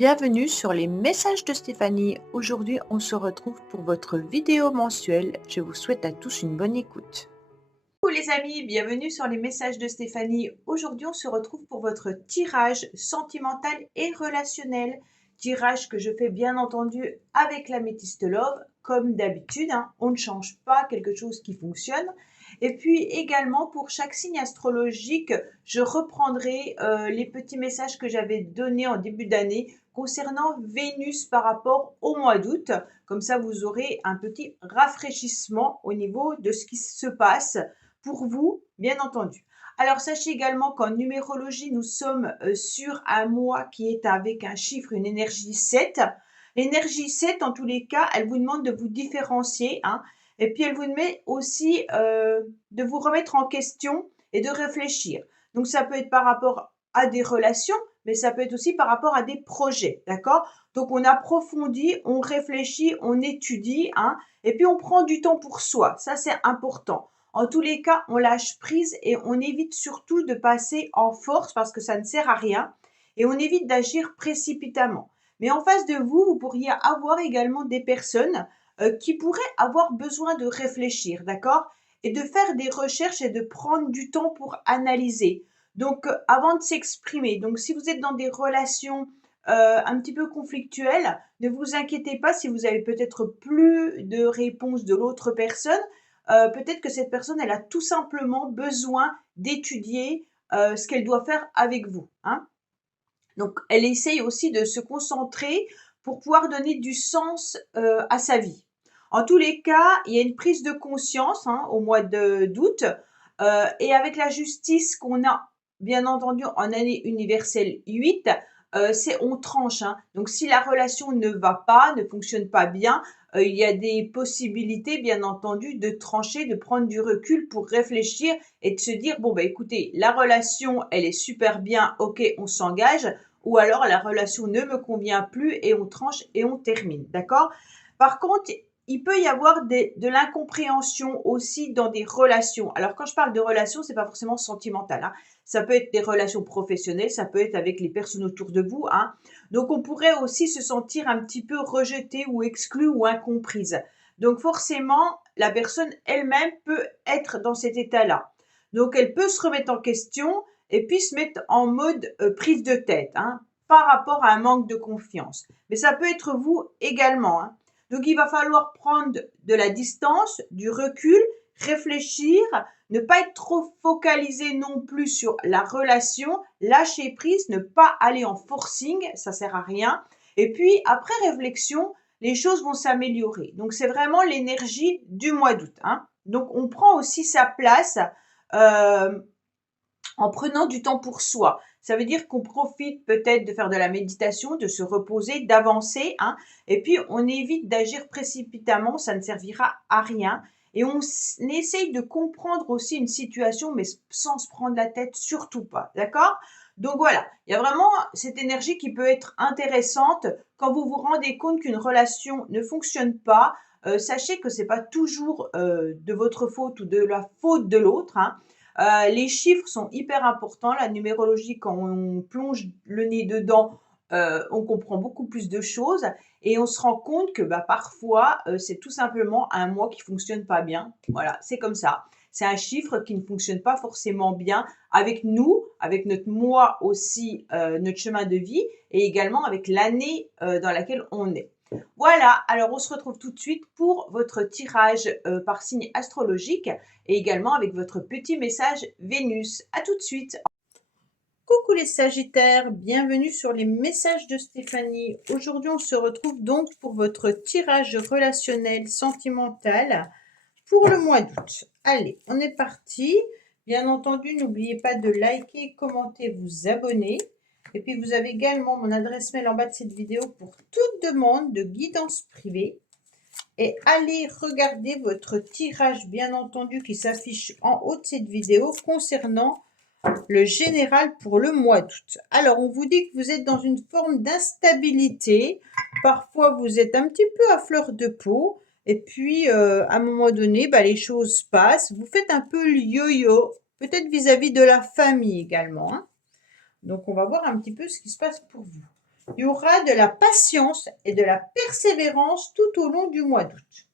Bienvenue sur les messages de Stéphanie. Aujourd'hui, on se retrouve pour votre vidéo mensuelle. Je vous souhaite à tous une bonne écoute. Coucou les amis, bienvenue sur les messages de Stéphanie. Aujourd'hui, on se retrouve pour votre tirage sentimental et relationnel. Tirage que je fais bien entendu avec l'améthyste Love, comme d'habitude. On ne change pas quelque chose qui fonctionne. Et puis également, pour chaque signe astrologique, je reprendrai les petits messages que j'avais donnés en début d'année concernant Vénus par rapport au mois d'août. Comme ça, vous aurez un petit rafraîchissement au niveau de ce qui se passe pour vous, bien entendu. Alors, sachez également qu'en numérologie, nous sommes sur un mois qui est avec un chiffre, une énergie 7. L'énergie 7, en tous les cas, elle vous demande de vous différencier, et puis elle vous met aussi de vous remettre en question et de réfléchir. Donc, ça peut être par rapport à des relations, mais ça peut être aussi par rapport à des projets, d'accord? Donc, on approfondit, on réfléchit, on étudie, et puis on prend du temps pour soi. Ça, c'est important. En tous les cas, on lâche prise et on évite surtout de passer en force parce que ça ne sert à rien et on évite d'agir précipitamment. Mais en face de vous, vous pourriez avoir également des personnes qui pourraient avoir besoin de réfléchir, d'accord? Et de faire des recherches et de prendre du temps pour analyser. Donc, avant de s'exprimer. Donc, si vous êtes dans des relations un petit peu conflictuelles, ne vous inquiétez pas si vous avez peut-être plus de réponses de l'autre personne. Peut-être que cette personne, elle a tout simplement besoin d'étudier ce qu'elle doit faire avec vous. Donc, elle essaye aussi de se concentrer pour pouvoir donner du sens à sa vie. En tous les cas, il y a une prise de conscience au mois d'août et avec la justice qu'on a, bien entendu, en année universelle 8, c'est on tranche. Donc, si la relation ne va pas, ne fonctionne pas bien, il y a des possibilités, bien entendu, de trancher, de prendre du recul pour réfléchir et de se dire, bon, bah, écoutez, la relation, elle est super bien, ok, on s'engage, ou alors la relation ne me convient plus et on tranche et on termine, d'accord? Par contre, il peut y avoir de l'incompréhension aussi dans des relations. Alors, quand je parle de relations, c'est pas forcément sentimental. Ça peut être des relations professionnelles, ça peut être avec les personnes autour de vous. Donc, on pourrait aussi se sentir un petit peu rejeté ou exclu ou incomprise. Donc, forcément, la personne elle-même peut être dans cet état-là. Donc, elle peut se remettre en question et puis se mettre en mode prise de tête par rapport à un manque de confiance. Mais ça peut être vous également. Donc, il va falloir prendre de la distance, du recul, réfléchir, ne pas être trop focalisé non plus sur la relation, lâcher prise, ne pas aller en forcing, ça sert à rien. Et puis, après réflexion, les choses vont s'améliorer. Donc, c'est vraiment l'énergie du mois d'août. Donc, on prend aussi sa place euh, en prenant du temps pour soi. Ça veut dire qu'on profite peut-être de faire de la méditation, de se reposer, d'avancer, et puis on évite d'agir précipitamment, ça ne servira à rien. Et on essaye de comprendre aussi une situation, mais sans se prendre la tête, surtout pas, d'accord? Donc voilà, il y a vraiment cette énergie qui peut être intéressante quand vous vous rendez compte qu'une relation ne fonctionne pas. Sachez que c'est pas toujours de votre faute ou de la faute de l'autre. Les chiffres sont hyper importants. La numérologie, quand on plonge le nez dedans, on comprend beaucoup plus de choses et on se rend compte que parfois, c'est tout simplement un mois qui fonctionne pas bien. Voilà, c'est comme ça. C'est un chiffre qui ne fonctionne pas forcément bien avec nous, avec notre mois aussi, notre chemin de vie et également avec l'année dans laquelle on est. Voilà, alors on se retrouve tout de suite pour votre tirage par signe astrologique et également avec votre petit message Vénus. À tout de suite. Coucou les Sagittaires, bienvenue sur les messages de Stéphanie. Aujourd'hui, on se retrouve donc pour votre tirage relationnel sentimental pour le mois d'août. Allez, on est parti. Bien entendu, n'oubliez pas de liker, commenter, vous abonner. Et puis, vous avez également mon adresse mail en bas de cette vidéo pour toute demande de guidance privée. Et allez regarder votre tirage, bien entendu, qui s'affiche en haut de cette vidéo concernant le général pour le mois d'août. Alors, on vous dit que vous êtes dans une forme d'instabilité. Parfois, vous êtes un petit peu à fleur de peau. Et puis, à un moment donné, les choses passent. Vous faites un peu le yo-yo, peut-être vis-à-vis de la famille également. Donc, on va voir un petit peu ce qui se passe pour vous. Il y aura de la patience et de la persévérance tout au long du mois d'août.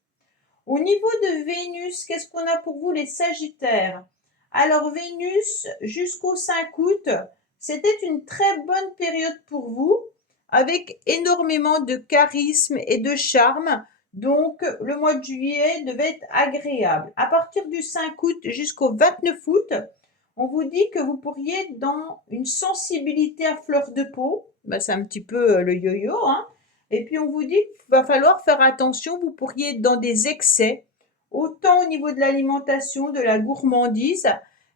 Au niveau de Vénus, qu'est-ce qu'on a pour vous les Sagittaires? Alors Vénus, jusqu'au 5 août, c'était une très bonne période pour vous, avec énormément de charisme et de charme. Donc le mois de juillet devait être agréable. À partir du 5 août jusqu'au 29 août, on vous dit que vous pourriez être dans une sensibilité à fleur de peau. C'est un petit peu le yo-yo, hein. Et puis on vous dit qu'il va falloir faire attention, vous pourriez être dans des excès, autant au niveau de l'alimentation, de la gourmandise,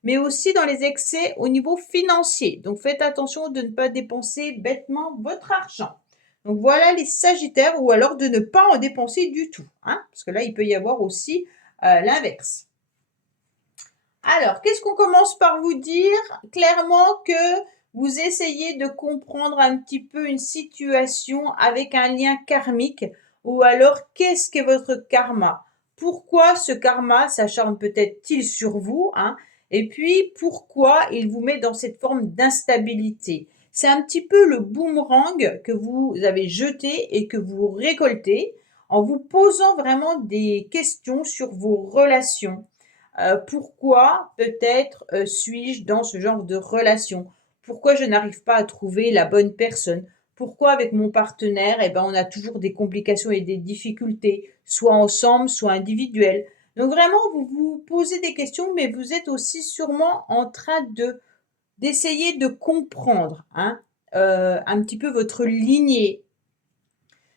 mais aussi dans les excès au niveau financier. Donc faites attention de ne pas dépenser bêtement votre argent. Donc voilà les Sagittaires, ou alors de ne pas en dépenser du tout, hein, parce que là il peut y avoir aussi l'inverse. Alors, qu'est-ce qu'on commence par vous dire? Clairement que vous essayez de comprendre un petit peu une situation avec un lien karmique, ou alors qu'est-ce qu'est votre karma? Pourquoi ce karma s'acharne peut-être-il sur vous, hein? Et puis, pourquoi il vous met dans cette forme d'instabilité? C'est un petit peu le boomerang que vous avez jeté et que vous récoltez en vous posant vraiment des questions sur vos relations. Pourquoi peut-être suis-je dans ce genre de relation? Pourquoi je n'arrive pas à trouver la bonne personne? Pourquoi avec mon partenaire, on a toujours des complications et des difficultés, soit ensemble, soit individuelles. Donc vraiment, vous vous posez des questions, mais vous êtes aussi sûrement en train d'essayer de comprendre, hein, un petit peu votre lignée.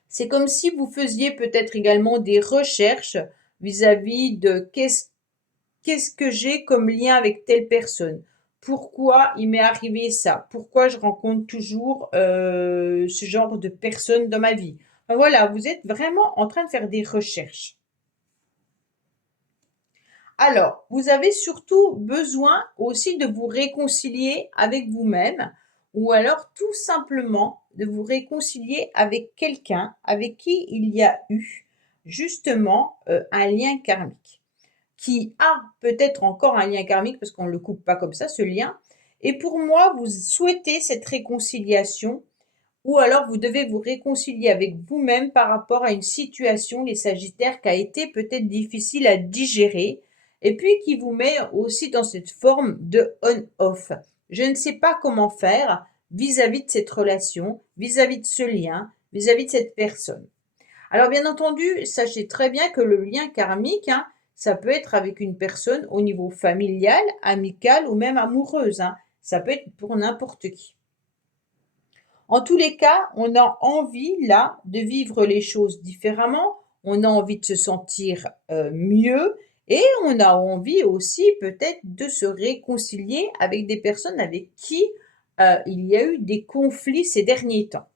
C'est comme si vous faisiez peut-être également des recherches vis-à-vis de qu'est-ce que j'ai comme lien avec telle personne? Pourquoi il m'est arrivé ça? Pourquoi je rencontre toujours ce genre de personnes dans ma vie? Voilà, vous êtes vraiment en train de faire des recherches. Alors, vous avez surtout besoin aussi de vous réconcilier avec vous-même, ou alors tout simplement de vous réconcilier avec quelqu'un avec qui il y a eu justement un lien karmique, qui a peut-être encore un lien karmique parce qu'on ne le coupe pas comme ça, ce lien. Et pour moi, vous souhaitez cette réconciliation, ou alors vous devez vous réconcilier avec vous-même par rapport à une situation, les Sagittaires, qui a été peut-être difficile à digérer, et puis qui vous met aussi dans cette forme de on-off. Je ne sais pas comment faire vis-à-vis de cette relation, vis-à-vis de ce lien, vis-à-vis de cette personne. Alors bien entendu, sachez très bien que le lien karmique, hein, ça peut être avec une personne au niveau familial, amical ou même amoureuse, hein. Ça peut être pour n'importe qui. En tous les cas, on a envie là de vivre les choses différemment, on a envie de se sentir mieux, et on a envie aussi peut-être de se réconcilier avec des personnes avec qui il y a eu des conflits ces derniers temps.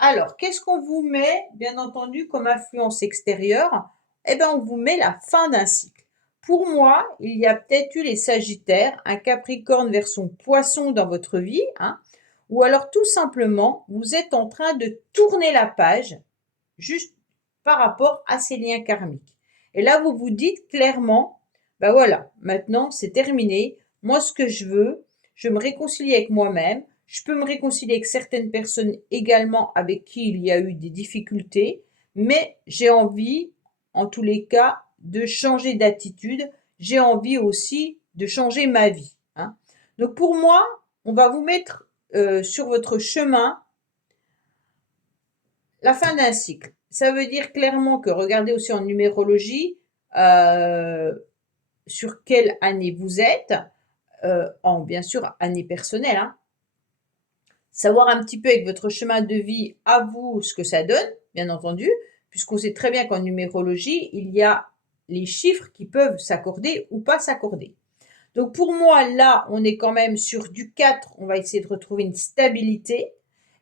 Alors, qu'est-ce qu'on vous met, bien entendu, comme influence extérieure? On vous met la fin d'un cycle. Pour moi, il y a peut-être eu les Sagittaires, un Capricorne version Poisson dans votre vie, hein, ou alors tout simplement, vous êtes en train de tourner la page juste par rapport à ces liens karmiques. Et là, vous vous dites clairement, voilà, maintenant c'est terminé. Moi, ce que je me réconcilie avec moi-même. Je peux me réconcilier avec certaines personnes également avec qui il y a eu des difficultés, mais j'ai envie, en tous les cas, de changer d'attitude. J'ai envie aussi de changer ma vie, hein. Donc pour moi, on va vous mettre sur votre chemin la fin d'un cycle. Ça veut dire clairement que, regardez aussi en numérologie, sur quelle année vous êtes, en bien sûr année personnelle, hein. Savoir un petit peu avec votre chemin de vie à vous ce que ça donne, bien entendu, puisqu'on sait très bien qu'en numérologie, il y a les chiffres qui peuvent s'accorder ou pas s'accorder. Donc pour moi, là, on est quand même sur du 4, on va essayer de retrouver une stabilité.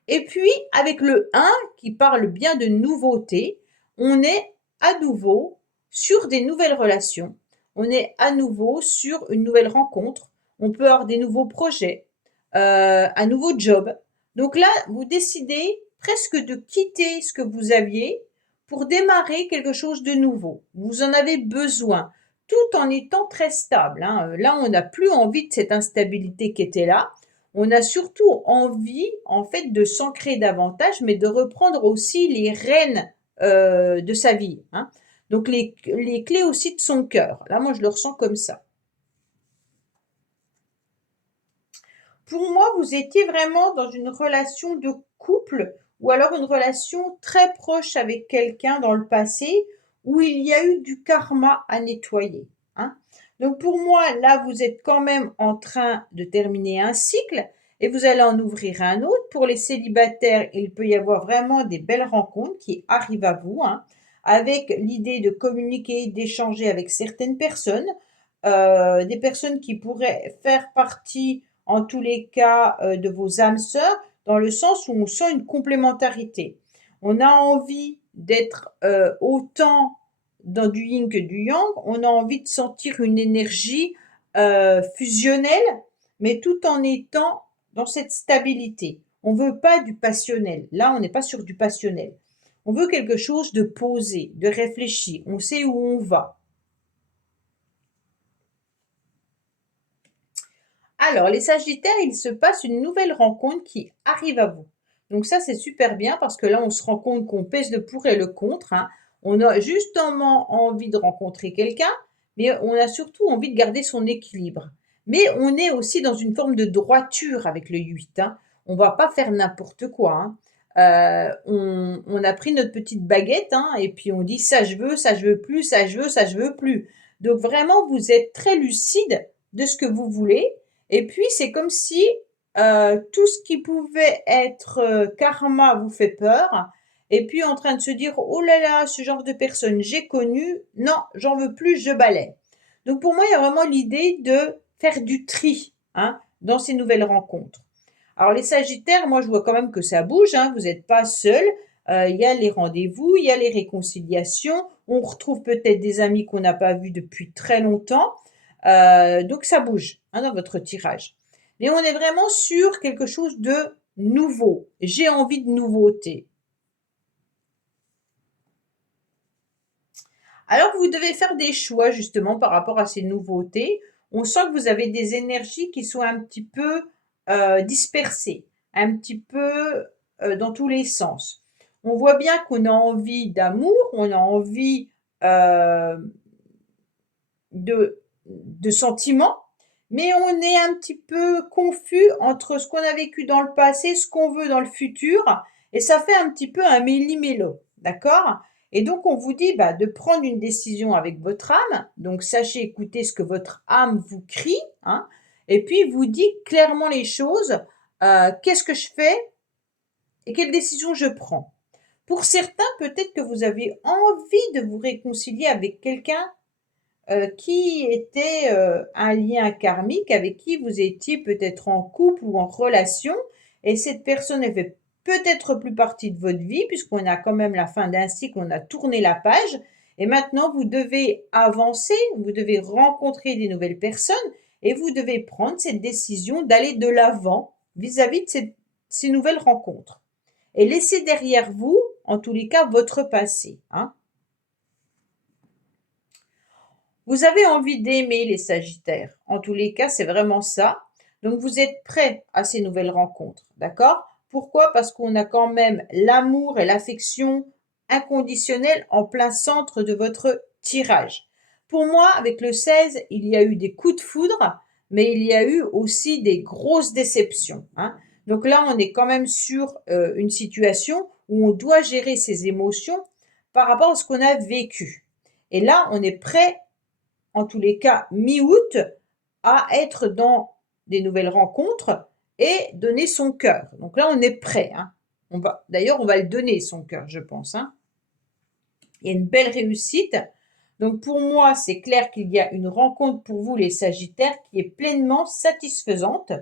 Et puis, avec le 1 qui parle bien de nouveauté, on est à nouveau sur des nouvelles relations, on est à nouveau sur une nouvelle rencontre, on peut avoir des nouveaux projets, un nouveau job. Donc là, vous décidez presque de quitter ce que vous aviez pour démarrer quelque chose de nouveau. Vous en avez besoin, tout en étant très stable, hein. Là, on n'a plus envie de cette instabilité qui était là. On a surtout envie, en fait, de s'ancrer davantage, mais de reprendre aussi les rênes de sa vie, hein. Donc les clés aussi de son cœur. Là, moi, je le ressens comme ça. Pour moi, vous étiez vraiment dans une relation de couple ou alors une relation très proche avec quelqu'un dans le passé où il y a eu du karma à nettoyer, hein. Donc pour moi, là, vous êtes quand même en train de terminer un cycle et vous allez en ouvrir un autre. Pour les célibataires, il peut y avoir vraiment des belles rencontres qui arrivent à vous, hein, avec l'idée de communiquer, d'échanger avec certaines personnes, des personnes qui pourraient faire partie en tous les cas de vos âmes sœurs, dans le sens où on sent une complémentarité. On a envie d'être autant dans du yin que du yang, on a envie de sentir une énergie fusionnelle, mais tout en étant dans cette stabilité. On ne veut pas du passionnel. Là, on n'est pas sur du passionnel. On veut quelque chose de posé, de réfléchi. On sait où on va. Alors, les Sagittaires, il se passe une nouvelle rencontre qui arrive à vous. Donc ça, c'est super bien parce que là, on se rend compte qu'on pèse le pour et le contre, hein. On a justement envie de rencontrer quelqu'un, mais on a surtout envie de garder son équilibre. Mais on est aussi dans une forme de droiture avec le 8, hein. On va pas faire n'importe quoi, hein. On a pris notre petite baguette, hein, et puis on dit ça je veux plus, ça je veux plus. Donc vraiment, vous êtes très lucide de ce que vous voulez et puis, c'est comme si tout ce qui pouvait être karma vous fait peur. Et puis, en train de se dire, oh là là, ce genre de personne, j'ai connu, non, j'en veux plus, je balaie. Donc, pour moi, il y a vraiment l'idée de faire du tri, hein, dans ces nouvelles rencontres. Alors, les Sagittaires, moi, je vois quand même que ça bouge, hein, vous n'êtes pas seul. Il y a les rendez-vous, il y a les réconciliations. On retrouve peut-être des amis qu'on n'a pas vus depuis très longtemps. Donc ça bouge, hein, dans votre tirage. Mais on est vraiment sur quelque chose de nouveau. J'ai envie de nouveauté. Alors vous devez faire des choix justement par rapport à ces nouveautés. On sent que vous avez des énergies qui sont un petit peu dispersées, un petit peu dans tous les sens. On voit bien qu'on a envie d'amour, on a envie euh, de sentiments, mais on est un petit peu confus entre ce qu'on a vécu dans le passé, ce qu'on veut dans le futur, et ça fait un petit peu un méli-mélo, d'accord? Et donc on vous dit bah, de prendre une décision avec votre âme, donc sachez écouter ce que votre âme vous crie, hein, et puis vous dit clairement les choses, qu'est-ce que je fais et quelle décision je prends. Pour certains, peut-être que vous avez envie de vous réconcilier avec quelqu'un qui était un lien karmique avec qui vous étiez peut-être en couple ou en relation et cette personne ne fait peut-être plus partie de votre vie puisqu'on a quand même la fin d'un cycle, on a tourné la page et maintenant vous devez avancer, vous devez rencontrer des nouvelles personnes et vous devez prendre cette décision d'aller de l'avant vis-à-vis de ces nouvelles rencontres et laisser derrière vous, en tous les cas, votre passé, hein. Vous avez envie d'aimer les Sagittaires. En tous les cas, c'est vraiment ça. Donc, vous êtes prêts à ces nouvelles rencontres, d'accord? Pourquoi? Parce qu'on a quand même l'amour et l'affection inconditionnelle en plein centre de votre tirage. Pour moi, avec le 16, il y a eu des coups de foudre, mais il y a eu aussi des grosses déceptions, hein. Donc là, on est quand même sur une situation où on doit gérer ses émotions par rapport à ce qu'on a vécu. Et là, on est prêt en tous les cas mi-août, à être dans des nouvelles rencontres et donner son cœur. Donc là, on est prêt, hein. D'ailleurs, on va le donner, son cœur, je pense, hein. Il y a une belle réussite. Donc pour moi, c'est clair qu'il y a une rencontre pour vous, les Sagittaires, qui est pleinement satisfaisante.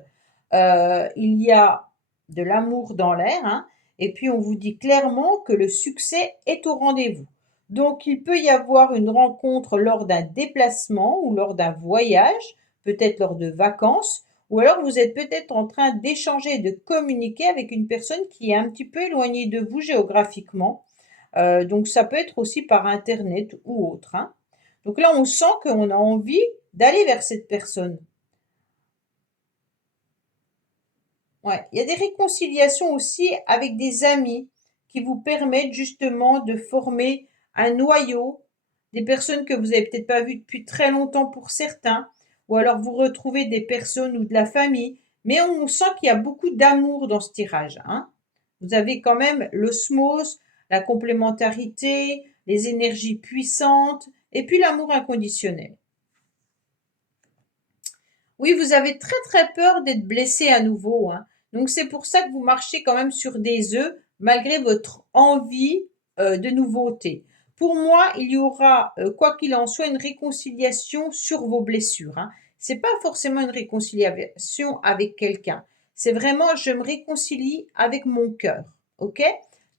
Il y a de l'amour dans l'air, hein, et puis on vous dit clairement que le succès est au rendez-vous. Donc il peut y avoir une rencontre lors d'un déplacement ou lors d'un voyage, peut-être lors de vacances, ou alors vous êtes peut-être en train d'échanger, de communiquer avec une personne qui est un petit peu éloignée de vous géographiquement. Donc ça peut être aussi par internet ou autre, hein. Donc là, on sent qu'on a envie d'aller vers cette personne. Ouais, il y a des réconciliations aussi avec des amis qui vous permettent justement de former un noyau, des personnes que vous avez peut-être pas vues depuis très longtemps pour certains, ou alors vous retrouvez des personnes ou de la famille, mais on sent qu'il y a beaucoup d'amour dans ce tirage, hein. Vous avez quand même l'osmose, la complémentarité, les énergies puissantes, et puis l'amour inconditionnel. Oui, vous avez très très peur d'être blessé à nouveau, hein. Donc c'est pour ça que vous marchez quand même sur des œufs malgré votre envie de nouveauté. Pour moi, il y aura, quoi qu'il en soit, une réconciliation sur vos blessures, hein. C'est pas forcément une réconciliation avec quelqu'un. C'est vraiment je me réconcilie avec mon cœur. OK?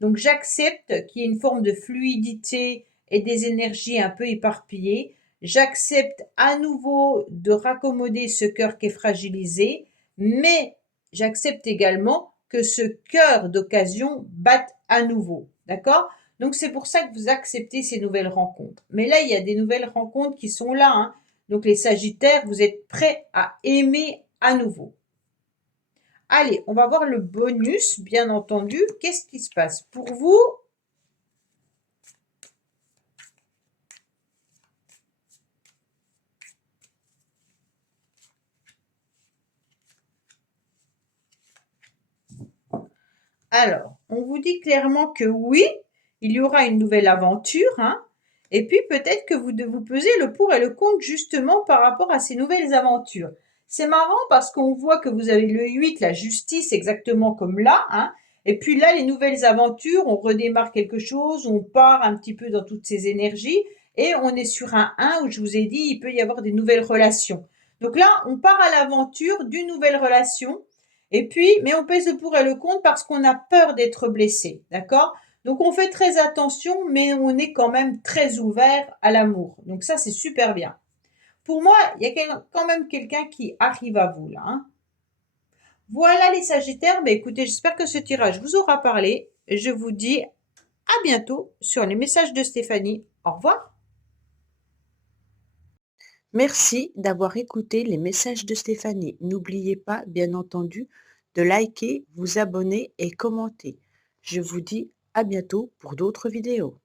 Donc j'accepte qu'il y ait une forme de fluidité et des énergies un peu éparpillées. J'accepte à nouveau de raccommoder ce cœur qui est fragilisé, mais j'accepte également que ce cœur d'occasion batte à nouveau. D'accord? Donc c'est pour ça que vous acceptez ces nouvelles rencontres. Mais là, il y a des nouvelles rencontres qui sont là, hein. Donc les Sagittaires, vous êtes prêts à aimer à nouveau. Allez, on va voir le bonus, bien entendu. Qu'est-ce qui se passe pour vous? Alors, on vous dit clairement que oui, il y aura une nouvelle aventure, hein, et puis peut-être que vous pesez le pour et le contre justement par rapport à ces nouvelles aventures. C'est marrant parce qu'on voit que vous avez le 8, la justice, exactement comme là, hein, et puis là, les nouvelles aventures, on redémarre quelque chose, on part un petit peu dans toutes ces énergies, et on est sur un 1 où je vous ai dit, il peut y avoir des nouvelles relations. Donc là, on part à l'aventure d'une nouvelle relation, et puis, mais on pèse le pour et le contre parce qu'on a peur d'être blessé, d'accord? Donc on fait très attention, mais on est quand même très ouvert à l'amour. Donc ça, c'est super bien. Pour moi, il y a quand même quelqu'un qui arrive à vous là, hein. Voilà les Sagittaires. Mais écoutez, j'espère que ce tirage vous aura parlé. Je vous dis à bientôt sur les messages de Stéphanie. Au revoir. Merci d'avoir écouté les messages de Stéphanie. N'oubliez pas, bien entendu, de liker, vous abonner et commenter. Je vous dis à bientôt pour d'autres vidéos.